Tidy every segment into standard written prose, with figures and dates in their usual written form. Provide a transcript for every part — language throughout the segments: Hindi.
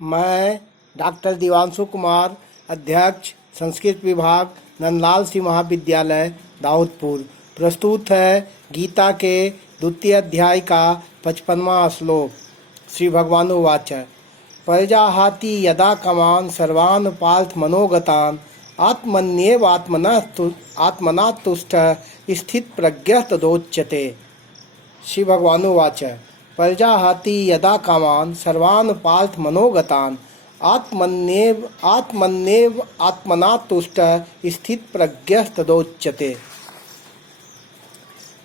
मैं डॉक्टर दिवांशु कुमार, अध्यक्ष संस्कृत विभाग, नंदलाल सिंह महाविद्यालय, दाऊदपुर। प्रस्तुत है गीता के द्वितीय अध्याय का 55वां श्लोक। श्री भगवान उवाच प्रजाहाति यदा कमान सर्वान् पार्थ मनोगतान् आत्मन्येव आत्मना तुष्ट स्थित प्रज्ञः तदोच्यते। श्री भगवान उवाच प्रजाहाति यदा कामान् सर्वान् पार्थ मनोगतान् आत्मन्येव आत्मना तुष्ट स्थित प्रज्ञः तदोच्यते।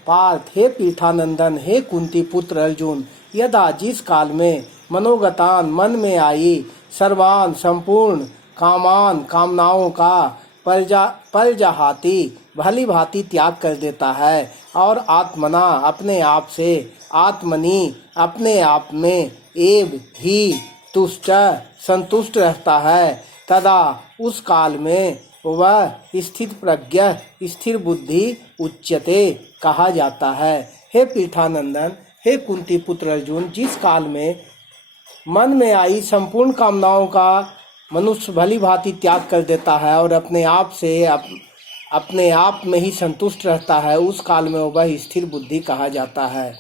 पार्थ, हे पीठानंदन, हे कुंती पुत्र अर्जुन, यदा जिस काल में मनोगतान मन में आई सर्वान संपूर्ण कामान कामनाओं का परजाहाति भली भांति त्याग कर देता है और आत्मना अपने आप से आत्मनि अपने आप में एव ही तुष्ट संतुष्ट रहता है, तदा उस काल में वह स्थित प्रज्ञ स्थिर बुद्धि उच्यते कहा जाता है। हे पीठानंदन, हे कुंती पुत्र अर्जुन, जिस काल में मन में आई संपूर्ण कामनाओं का मनुष्य भली भांति त्याग कर देता है और अपने आप में ही संतुष्ट रहता है, उस काल में वह स्थिर बुद्धि कहा जाता है।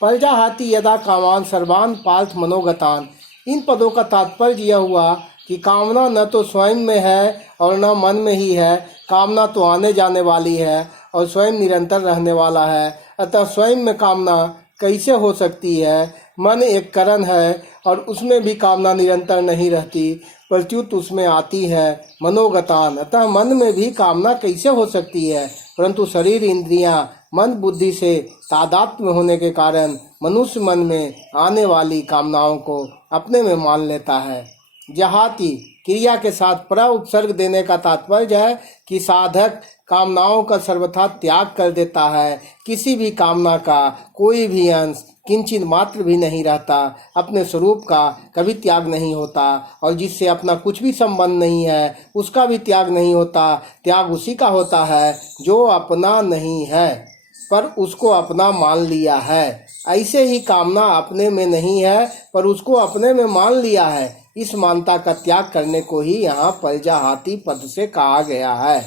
प्रजाहाति यदा कामान सर्वान् पार्थ मनोगतान, इन पदों का तात्पर्य यह हुआ कि कामना न तो स्वयं में है और न मन में ही है। कामना तो आने जाने वाली है और स्वयं निरंतर रहने वाला है, अतः स्वयं में कामना कैसे हो सकती है? मन एक करण है और उसमें भी कामना निरंतर नहीं रहती, प्रत्युत उसमें आती है मनोगतान, अतः मन में भी कामना कैसे हो सकती है? परंतु शरीर इंद्रियां मन बुद्धि से तादात्म्य होने के कारण मनुष्य मन में आने वाली कामनाओं को अपने में मान लेता है। जहाति क्रिया के साथ पर उपसर्ग देने का तात्पर्य है कि साधक कामनाओं का सर्वथा त्याग कर देता है। किसी भी कामना का कोई भी अंश किंचित मात्र भी नहीं रहता, अपने स्वरूप का कभी त्याग नहीं होता, और जिससे अपना कुछ भी संबंध नहीं है उसका भी त्याग नहीं होता। त्याग उसी का होता है जो अपना नहीं है पर उसको अपना मान लिया है। ऐसे ही कामना अपने में नहीं है पर उसको अपने में मान लिया है। इस मानता का त्याग करने को ही यहाँ प्रजाहाति पद से कहा गया है।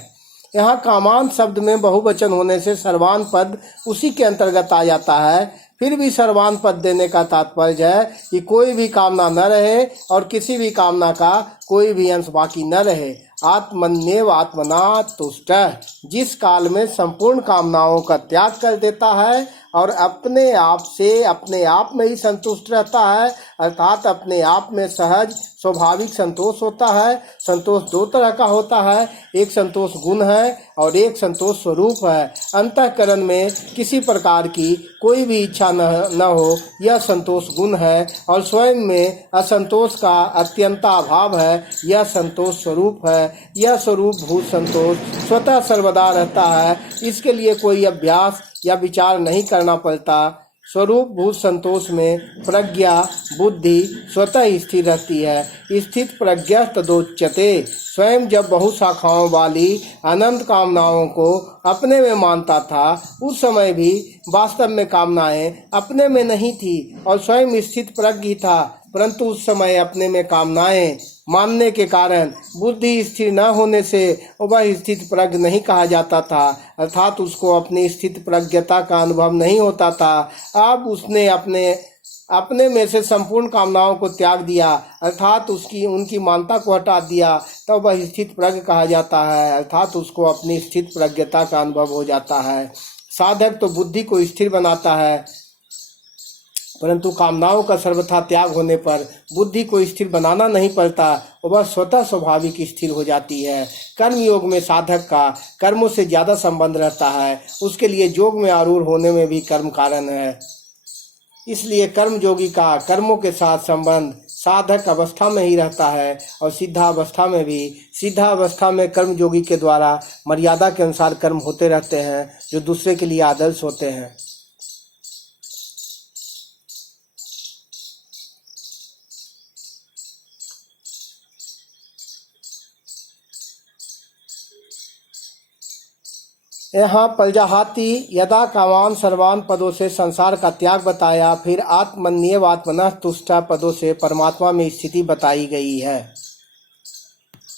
यहाँ कामान शब्द में बहुवचन होने से सर्वान पद उसी के अंतर्गत आ जाता है। फिर भी सर्वान पद देने का तात्पर्य है कि कोई भी कामना न रहे और किसी भी कामना का कोई भी अंश बाकी न रहे। आत्मन्येव आत्मना तुष्ट, जिस काल में संपूर्ण कामनाओं का त्याग कर देता है और अपने आप से अपने आप में ही संतुष्ट रहता है, अर्थात अपने आप में सहज स्वाभाविक संतोष होता है। संतोष दो तरह का होता है, एक संतोष गुण है और एक संतोष स्वरूप है। अंतःकरण में किसी प्रकार की कोई भी इच्छा न हो, यह संतोष गुण है, और स्वयं में असंतोष का अत्यंता अभाव है, यह संतोष स्वरूप है। यह स्वरूप भूत संतोष स्वतः सर्वदा रहता है, इसके लिए कोई अभ्यास या विचार नहीं करना पड़ता। स्वरूप भूत संतोष में प्रज्ञा बुद्धि स्वतः स्थिर रहती है। स्थित प्रज्ञा तदोच्यते। स्वयं जब बहु शाखाओं वाली अनंत कामनाओं को अपने में मानता था, उस समय भी वास्तव में कामनाएं अपने में नहीं थी और स्वयं स्थित प्रज्ञ था, परंतु उस समय अपने में कामनाएं मानने के कारण बुद्धि स्थिर न होने से वह स्थित प्रज्ञ नहीं कहा जाता था, अर्थात उसको अपनी स्थित प्रज्ञता का अनुभव नहीं होता था। अब उसने अपने में से संपूर्ण कामनाओं को त्याग दिया, अर्थात उनकी मानता को हटा दिया, तब वह स्थित प्रज्ञ कहा जाता है, अर्थात उसको अपनी स्थित प्रज्ञता का अनुभव हो जाता है। साधक तो बुद्धि को स्थिर बनाता है, परंतु कामनाओं का सर्वथा त्याग होने पर बुद्धि को स्थिर बनाना नहीं पड़ता, वह स्वतः स्वाभाविक स्थिर हो जाती है। कर्म योग में साधक का कर्मों से ज्यादा संबंध रहता है, उसके लिए योग में आरूढ़ होने में भी कर्म कारण है। इसलिए कर्म योगी का कर्मों के साथ संबंध साधक अवस्था में ही रहता है और सिद्धावस्था में भी। सिद्धावस्था में कर्म योगी के द्वारा मर्यादा के अनुसार कर्म होते रहते हैं जो दूसरे के लिए आदर्श होते हैं। यहाँ पलजाहाति यदा कामान सर्वान पदों से संसार का त्याग बताया, फिर आत्मन्येवात्मनः तुष्टा पदों से परमात्मा में स्थिति बताई गई है।